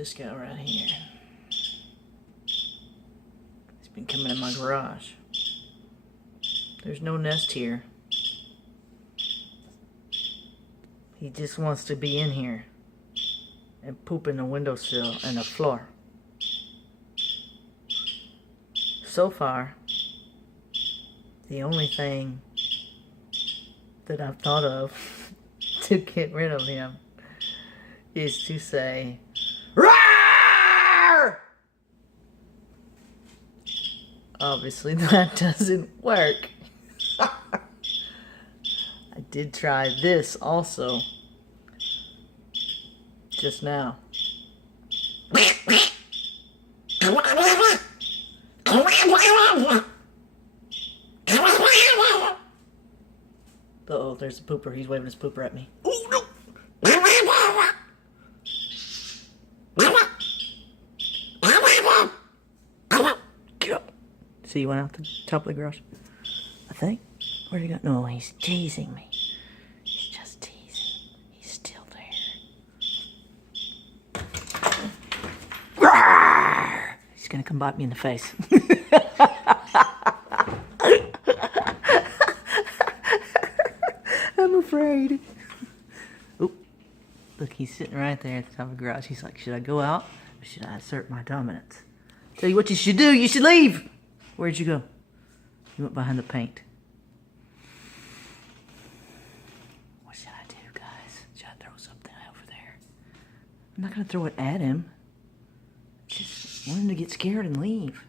This guy right here. He's been coming in my garage. There's no nest here. He just wants to be in here and poop in the windowsill and the floor. So far, the only thing that I've thought of to get rid of him is to say, "Roar!" Obviously that doesn't work. I did try this also just now. Uh-oh, there's a pooper. He's waving his pooper at me. Oh, no! Get up. See, he went out the top of the garage. I think. Where'd he go? No, he's teasing me. He's just teasing. He's still there. He's gonna come bite me in the face. I'm afraid. Oop. Look, he's sitting right there at the top of the garage. He's like, should I go out or should I assert my dominance? Tell you what you should do. You should leave. Where'd you go? You went behind the paint. What should I do, guys? Should I throw something over there? I'm not going to throw it at him. Just want him to get scared and leave.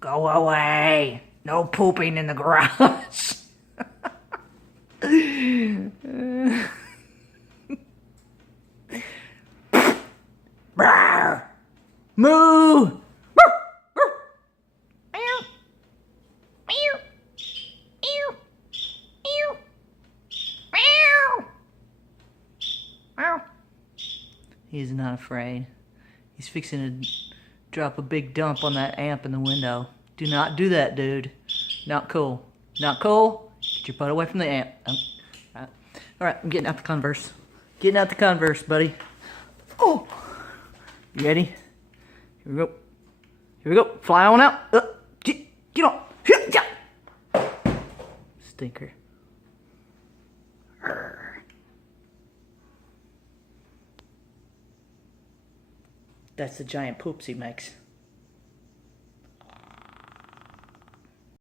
Go away. No pooping in the garage. Moo! He is not afraid. He's fixing to drop a big dump on that amp in the window. Do not do that, dude. Not cool. Not cool. Get your butt away from the amp. Oh. Alright, I'm getting out the Converse. Getting out the Converse, buddy. Oh! You ready? Here we go. Here we go. Fly on out. Get on. Stinker. That's the giant poops he makes.